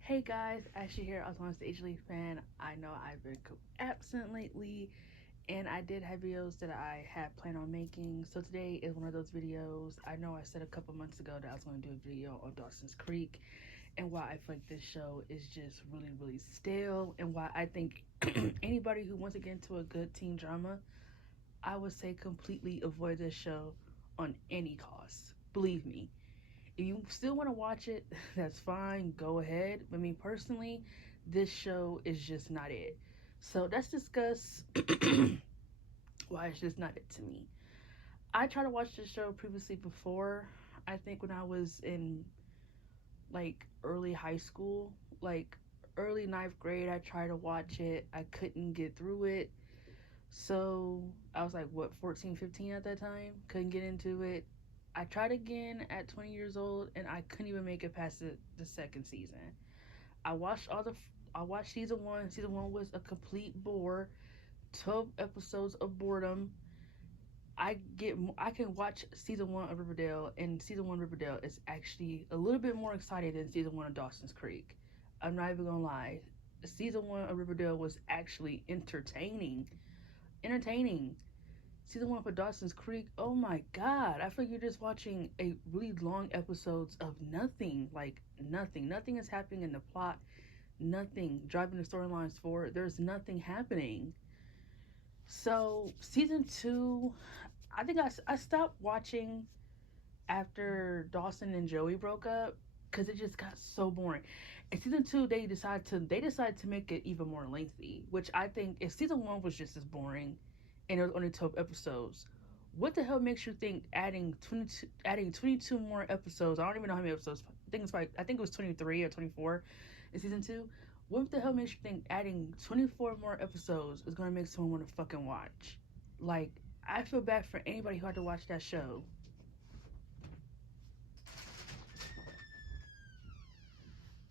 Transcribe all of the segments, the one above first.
Hey guys, Ashley here. I was on Stage League fan. I know I've been absent lately, and I did have videos that I had planned on making. So today is one of those videos. I know I said a couple months ago that I was going to do a video on Dawson's Creek, and why I feel like this show is just really stale, and why I think anybody who wants to get into a good teen drama, I would say completely avoid this show on any cost. Believe me, if you still want to watch it, that's fine. Go ahead. But me personally, this show is just not it. So let's discuss why it's just not it to me. I tried to watch this show previously before. I think when I was in like early high school, like early ninth grade, I tried to watch it. I couldn't get through it. So I was like, what, 14, 15 at that time? Couldn't get into it. I tried again at 20 years old and I couldn't even make it past the second season. I watched all the I watched season 1. Season 1 was a complete bore. 12 episodes of boredom. I can watch season 1 of Riverdale, and season 1 of Riverdale is actually a little bit more exciting than season 1 of Dawson's Creek. I'm not even gonna lie. Season 1 of Riverdale was actually entertaining. Season 1 for Dawson's Creek, oh my god, I feel like you're just watching a really long episodes of nothing. Like nothing is happening in the plot, nothing driving the storylines forward. There's nothing happening. So season 2, I stopped watching after Dawson and Joey broke up because it just got so boring. In season 2, they decided to make it even more lengthy, which I think if season 1 was just as boring and there was only 12 episodes, what the hell makes you think adding 22 more episodes? I don't even know how many episodes. I think it was 23 or 24 in season 2. What the hell makes you think adding 24 more episodes is going to make someone want to fucking watch? Like, I feel bad for anybody who had to watch that show.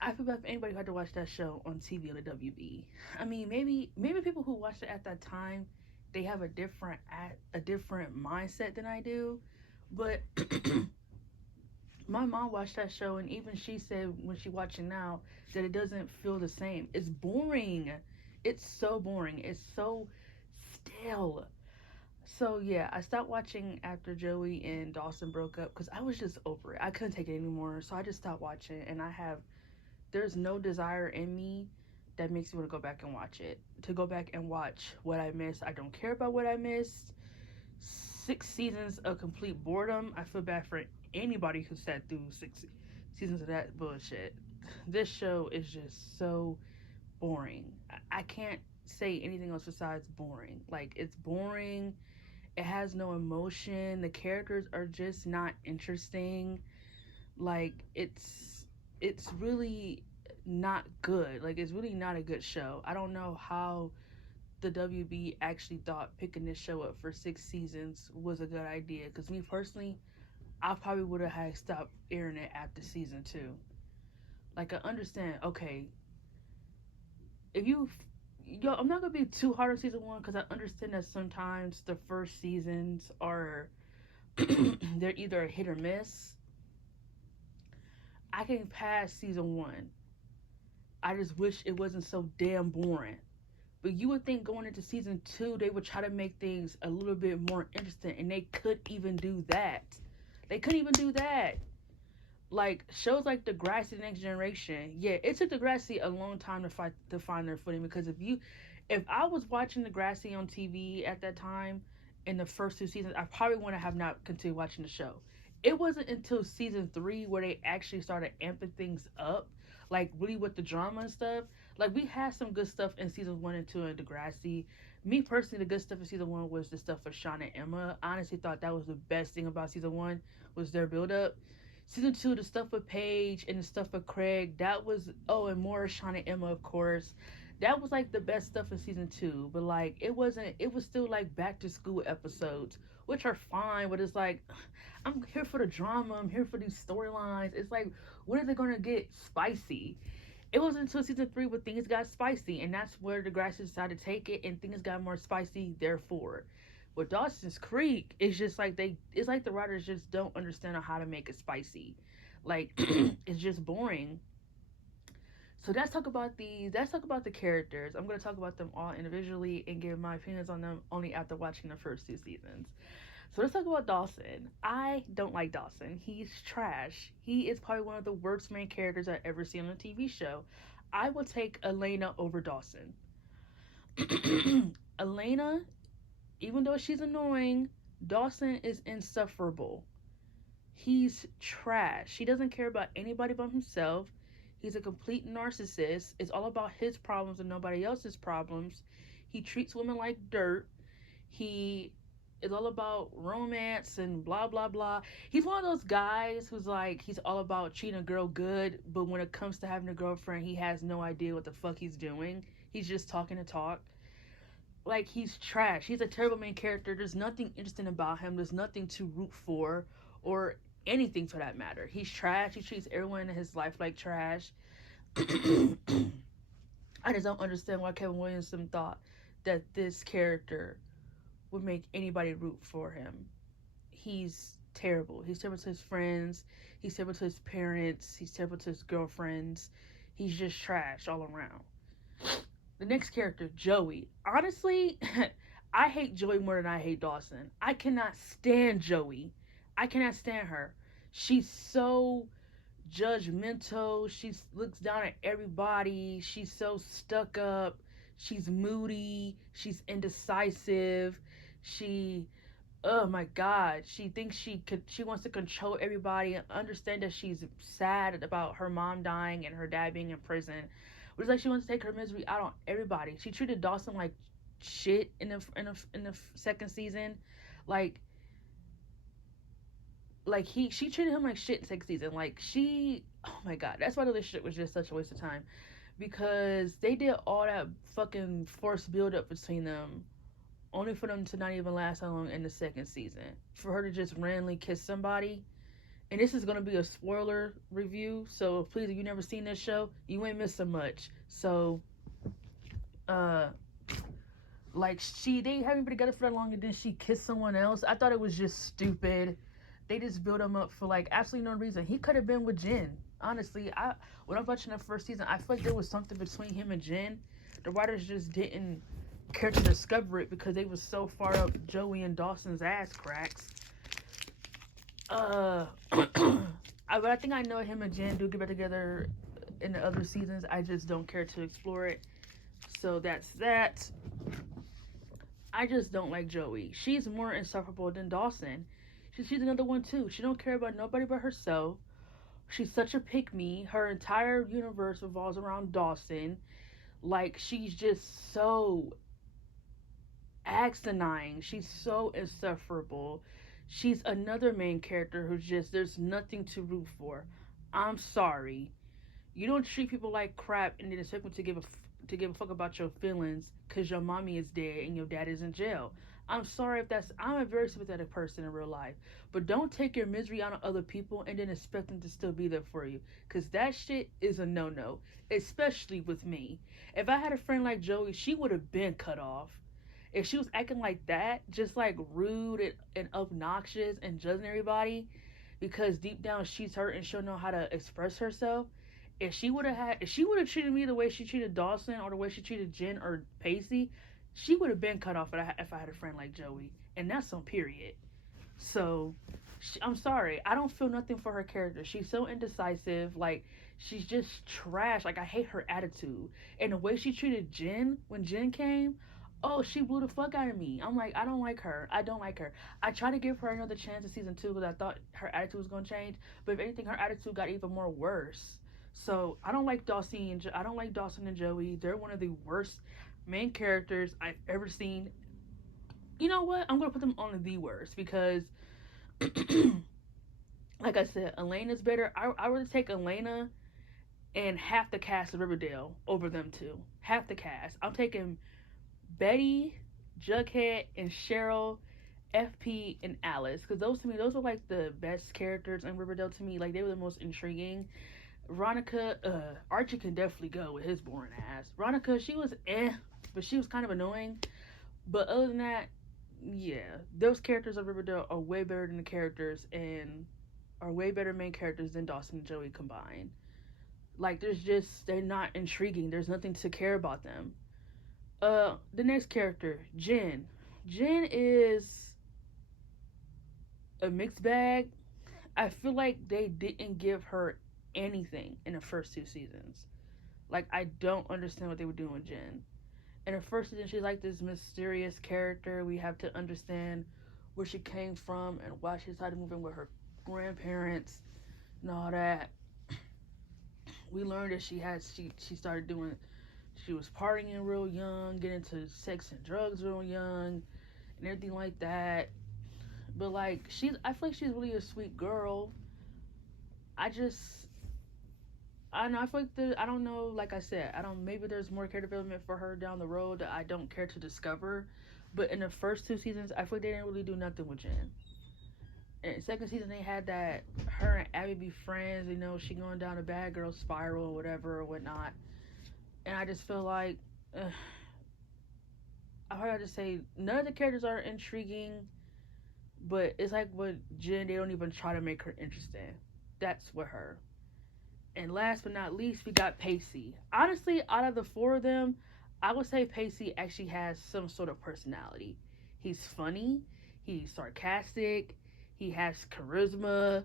I feel bad for anybody who had to watch that show on TV on the WB. I mean, maybe people who watched it at that time, they have a different mindset than I do. But my mom watched that show, and even she said when she watching now that it doesn't feel the same. It's boring. It's so boring. It's so stale. So yeah, I stopped watching after Joey and Dawson broke up because I was just over it. I couldn't take it anymore, so I just stopped watching. And there's no desire in me that makes me want to go back and watch it. To go back and watch what I missed, I don't care about what I missed. 6 seasons of complete boredom. I feel bad for anybody who sat through 6 seasons of that bullshit. This show is just so boring. I can't say anything else besides boring. Like, it's boring. It has no emotion. The characters are just not interesting. Like, it's really not good. Like, it's really not a good show. I don't know how the WB actually thought picking this show up for 6 seasons was a good idea. Because me personally, I probably would have had stopped airing it after season 2. Like, I understand. Okay, if you, yo, I'm not gonna be too hard on season 1 because I understand that sometimes the first seasons are they're either a hit or miss. I can pass season 1. I just wish it wasn't so damn boring. But you would think going into season 2, they would try to make things a little bit more interesting, and they could even do that. They couldn't even do that. Like shows like Degrassi: The Next Generation, yeah, it took Degrassi a long time to find their footing because if I was watching Degrassi on TV at that time in the first 2 seasons, I probably wouldn't have not continued watching the show. It wasn't until season 3 where they actually started amping things up, like really with the drama and stuff. Like we had some good stuff in season 1 and 2 in Degrassi. Me personally, the good stuff in season 1 was the stuff with Sean and Emma. I honestly thought that was the best thing about season 1 was their build up. Season 2, the stuff with Paige and the stuff with Craig, that was, oh, and more Sean and Emma, of course. That was like the best stuff in season 2, but like it was still like back to school episodes, which are fine, but it's like I'm here for the drama, I'm here for these storylines. It's like, when are they gonna get spicy? It wasn't until season 3 where things got spicy, and that's where the Degrassi decided to take it, and things got more spicy. Therefore, with Dawson's Creek, it's just like it's like the writers just don't understand how to make it spicy. Like it's just boring. So let's talk about the characters. I'm gonna talk about them all individually and give my opinions on them only after watching the first two seasons. So let's talk about Dawson. I don't like Dawson. He's trash. He is probably one of the worst main characters I've ever seen on a TV show. I would take Elena over Dawson. Elena, even though she's annoying, Dawson is insufferable. He's trash. He doesn't care about anybody but himself. He's a complete narcissist. It's all about his problems and nobody else's problems. He treats women like dirt. He is all about romance and blah blah blah. He's one of those guys who's like he's all about treating a girl good, but when it comes to having a girlfriend, he has no idea what the fuck he's doing. He's just talking to talk. Like he's trash. He's a terrible main character. There's nothing interesting about him. There's nothing to root for or anything for that matter. He's trash. He treats everyone in his life like trash. I just don't understand why Kevin Williamson thought that this character would make anybody root for him. He's terrible. He's terrible to his friends. He's terrible to his parents. He's terrible to his girlfriends. He's just trash all around. The next character, Joey. Honestly, I hate Joey more than I hate Dawson. I cannot stand Joey. I cannot stand her. She's so judgmental. She looks down at everybody. She's so stuck up. She's moody. She's indecisive. She, oh my God, she thinks she wants to control everybody and understand that she's sad about her mom dying and her dad being in prison. But it's like she wants to take her misery out on everybody. She treated Dawson like shit in the second season. Like she treated him like shit in second season. Like she, oh my God, that's why the relationship was just such a waste of time, because they did all that fucking forced build up between them, only for them to not even last that long in the second season. For her to just randomly kiss somebody. And this is gonna be a spoiler review, so please, if you've never seen this show, you ain't missing much. So, uh, like they haven't been together for that long, and then she kissed someone else. I thought it was just stupid. They just built him up for like absolutely no reason. He could have been with Jen. Honestly, when I was watching the first season, I feel like there was something between him and Jen. The writers just didn't care to discover it because they was so far up Joey and Dawson's ass cracks. But I think I know him and Jen do get back together in the other seasons. I just don't care to explore it. So that's that. I just don't like Joey. She's more insufferable than Dawson. She's another one too. She don't care about nobody but herself. She's such a pick me. Her entire universe revolves around Dawson. Like she's just so asinine. She's so insufferable. She's another main character who's just there's nothing to root for. I'm sorry. You don't treat people like crap and then expect them to give a fuck about your feelings because your mommy is dead and your dad is in jail. I'm sorry if that's. I'm a very sympathetic person in real life, but don't take your misery out on other people and then expect them to still be there for you, because that shit is a no-no, especially with me. If I had a friend like Joey, she would have been cut off. If she was acting like that, just like rude and obnoxious and judging everybody, because deep down she's hurt and she'll know how to express herself. If she would have treated me the way she treated Dawson or the way she treated Jen or Pacey, she would have been cut off if I had a friend like Joey, and that's on period. So, I'm sorry, I don't feel nothing for her character. She's so indecisive, like she's just trash. Like I hate her attitude and the way she treated Jen when Jen came. Oh, she blew the fuck out of me. I'm like, I don't like her. I don't like her. I tried to give her another chance in season 2 because I thought her attitude was gonna change. But if anything, her attitude got even more worse. So I don't like Dawson. I don't like Dawson and Joey. They're one of the worst main characters I've ever seen. You know what? I'm gonna put them on the worst because, like I said, Elena's better. I would take Elena and half the cast of Riverdale over them two. Half the cast. I'm taking Betty, Jughead, and Cheryl, FP, and Alice, because those to me, those are like the best characters in Riverdale to me. Like they were the most intriguing. Veronica, Archie can definitely go with his boring ass. Veronica, she was but she was kind of annoying. But other than that, yeah, those characters of Riverdale are way better than the characters in are way better main characters than Dawson and Joey combined. Like, they're not intriguing. There's nothing to care about them. The next character, Jen. Jen is a mixed bag. I feel like they didn't give her anything in the first two seasons. Like, I don't understand what they were doing with Jen. In the first season, she's like this mysterious character. We have to understand where she came from and why she decided to move in with her grandparents and all that. We learned that she started doing, she was partying real young, getting into sex and drugs real young, and everything like that. But like, I feel like she's really a sweet girl. I just I don't know. I feel like I don't know. Like I said, I don't. Maybe there's more character development for her down the road that I don't care to discover. But in the first two seasons, I feel like they didn't really do nothing with Jen. In the second season, they had that her and Abby be friends. You know, she going down a bad girl spiral or whatever or whatnot. And I just feel like, I heard to say none of the characters are intriguing. But it's like with Jen, they don't even try to make her interesting. That's with her. And last but not least, we got Pacey. Honestly, out of the four of them, I would say Pacey actually has some sort of personality. He's funny, he's sarcastic, he has charisma.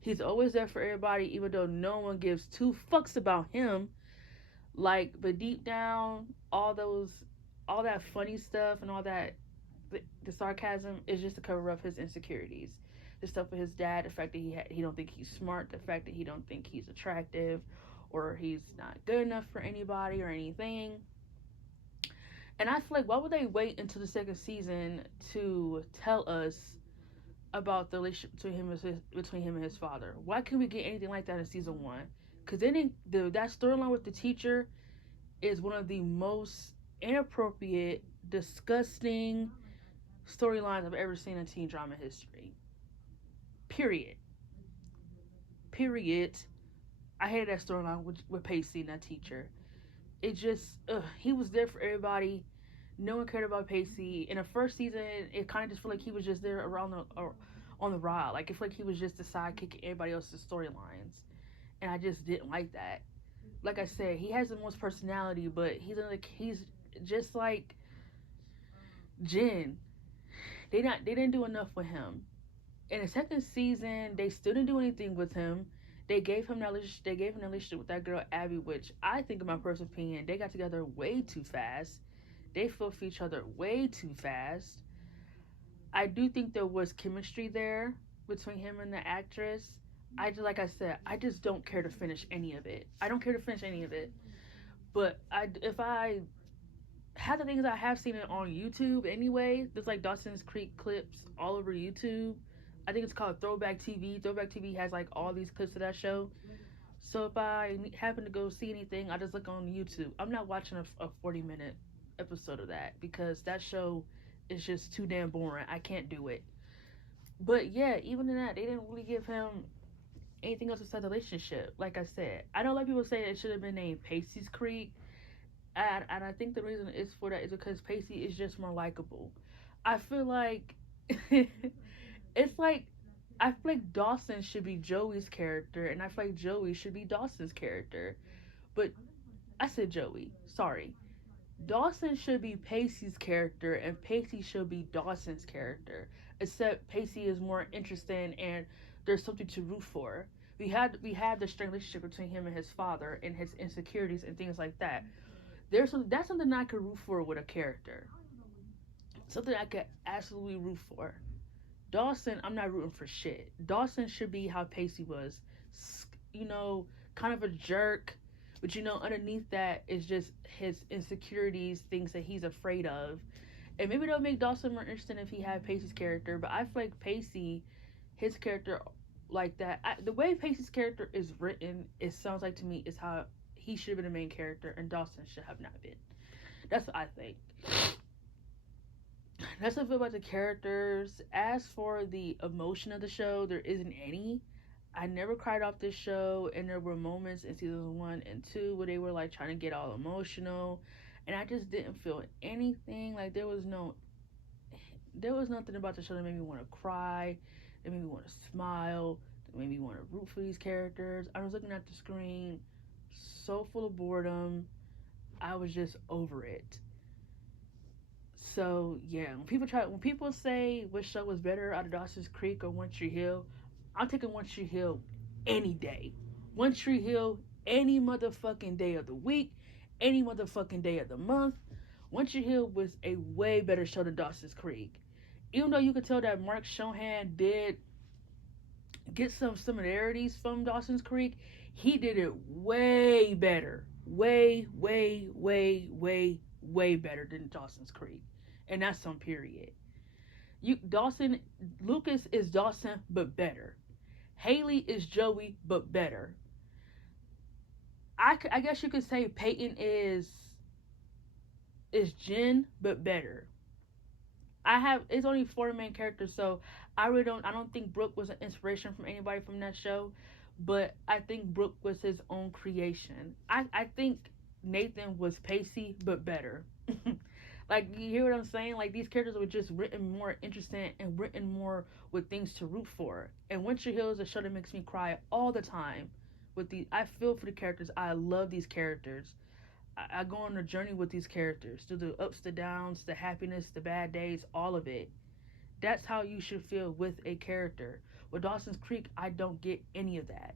He's always there for everybody, even though no one gives two fucks about him. Like, but deep down, all that funny stuff and all that, the sarcasm is just to cover up his insecurities. The stuff with his dad, the fact that he don't think he's smart, the fact that he don't think he's attractive, or he's not good enough for anybody or anything. And I feel like, why would they wait until the second season to tell us about the relationship between him and his father? Why couldn't we get anything like that in season one? Because then that storyline with the teacher is one of the most inappropriate, disgusting storylines I've ever seen in teen drama history. Period. Period. I hated that storyline with Pacey and that teacher. It just, he was there for everybody. No one cared about Pacey. In the first season, it kind of just felt like he was just there around on the ride. Like, it felt like he was just the sidekick in everybody else's storylines. And I just didn't like that. Like I said, he has the most personality, but he's just like Jen. They didn't do enough with him. In the second season, they still didn't do anything with him. They gave him that relationship with that girl Abby, which I think, in my personal opinion, they got together way too fast. They fell for each other way too fast. I do think there was chemistry there between him and the actress. Like I said, I just don't care to finish any of it. I don't care to finish any of it. But if I have the things I have seen it on YouTube anyway, there's like Dawson's Creek clips all over YouTube. I think it's called Throwback TV. Throwback TV has like all these clips of that show. So if I happen to go see anything, I just look on YouTube. I'm not watching a 40-minute episode of that because that show is just too damn boring. I can't do it. But yeah, even in that, they didn't really give him anything else besides the relationship. Like I said, I know a lot of people say it should have been named Pacey's Creek. And I think the reason is for that is because Pacey is just more likable. I feel like it's like I feel like Dawson should be Joey's character, and I feel like Joey should be Dawson's character. But I said Joey. Sorry. Dawson should be Pacey's character, and Pacey should be Dawson's character. Except Pacey is more interesting, and there's something to root for. We had the strange relationship between him and his father, and his insecurities and things like that. That's something I could root for with a character. Something I could absolutely root for. Dawson, I'm not rooting for shit. Dawson should be how Pacey was. You know, kind of a jerk, but you know, underneath that is just his insecurities, things that he's afraid of. And maybe that'll make Dawson more interesting if he had Pacey's character, but I feel like Pacey, his character, like that, the way Pacey's character is written, it sounds like to me is how he should have been the main character, and Dawson should have not been. That's what I think. That's what I feel about the characters. As for the emotion of the show, there isn't any. I never cried off this show, and there were moments in seasons 1 and 2 where they were like trying to get all emotional, and I just didn't feel anything. Like there was nothing about the show that made me want to cry. It made me want to smile. It made me want to root for these characters. I was looking at the screen, so full of boredom. I was just over it. So yeah, when people say which show was better out of Dawson's Creek or One Tree Hill, I'm taking One Tree Hill any day. One Tree Hill any motherfucking day of the week, any motherfucking day of the month. One Tree Hill was a way better show than Dawson's Creek. Even though you could tell that Mark Shohan did get some similarities from Dawson's Creek, he did it way better. Way better than Dawson's Creek. And that's some period. Dawson Lucas is Dawson but better. Haley is Joey but better. I guess you could say Peyton is Jen but better. It's only four main characters, so I don't think Brooke was an inspiration from anybody from that show, but I think Brooke was his own creation. I think Nathan was Pacey but better. Like, you hear what I'm saying? Like, these characters were just written more interesting and written more with things to root for. And Winter Hill is a show that makes me cry all the time. I feel for the characters. I love these characters. I go on a journey with these characters through the ups, the downs, the happiness, the bad days, all of it. That's how you should feel with a character. With Dawson's Creek, I don't get any of that.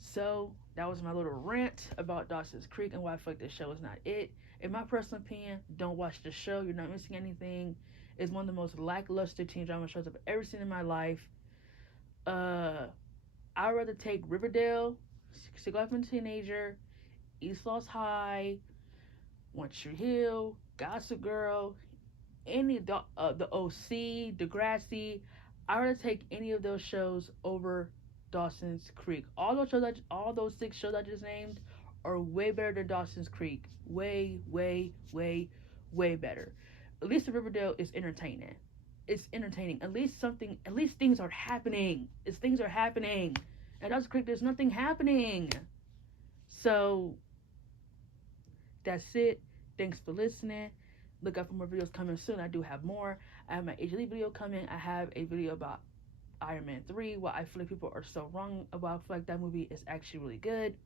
So that was my little rant about Dawson's Creek and why I feel like this show is not it. In my personal opinion, don't watch the show. You're not missing anything. It's one of the most lackluster teen drama shows I've ever seen in my life. I'd rather take Riverdale, Stick Life and Teenager, East Lost High, One Tree Hill, Gossip Girl, any of the OC, Degrassi. I would take any of those shows over Dawson's Creek. All those six shows I just named are way better than Dawson's Creek. Way better. At least the Riverdale is entertaining. It's entertaining. At least something. At least things are happening. Things are happening. At Dawson's Creek, there's nothing happening. So that's it. Thanks for listening. Look out for more videos coming soon. I do have more. I have my HLE video coming. I have a video about Iron Man 3. Why I feel like people are so wrong about. I feel like that movie is actually really good.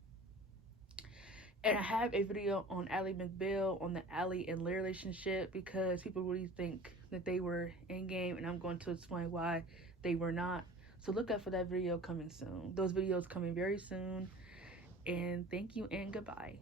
And I have a video on Ally McBeal, on the Ally and Lear relationship, because people really think that they were in game, and I'm going to explain why they were not. So look out for that video coming soon. Those videos coming very soon. And thank you and goodbye.